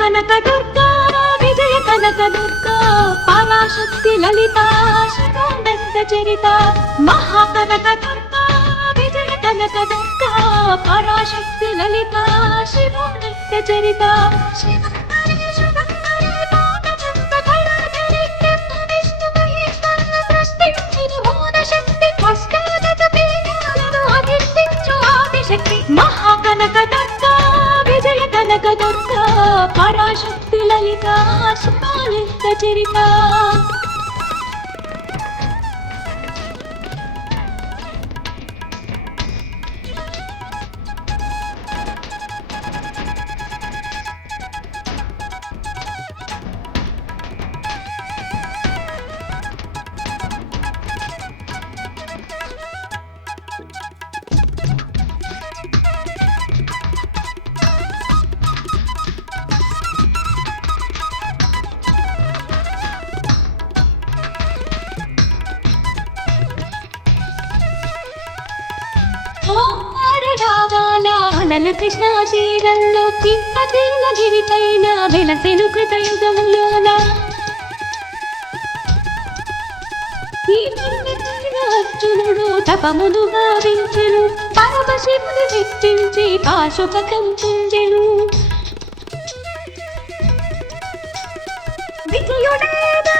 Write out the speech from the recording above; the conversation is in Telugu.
మహాకనక దుర్గా విజయ కనక దుర్గా పరాశక్తి లలితా శివోన్నత చరిత మహాకనక దుర్గా విజయ కనక దుర్గా పరాశక్తి లలితా శివోన్నత చరిత మహాకనక దుర్గా విజయ కనక దుర్గా పరాశక్తి లలితా శివోన్నత చరిత నల్ల కృష్ణ చీరల్లో తిప్పతిన్న గిరిపైన వెలసెను కృతయుగంలోన అర్జునుడు తపమును గావించెను పరమశివుని మెప్పించి పాశుపతం చెందెను విజయుడేనా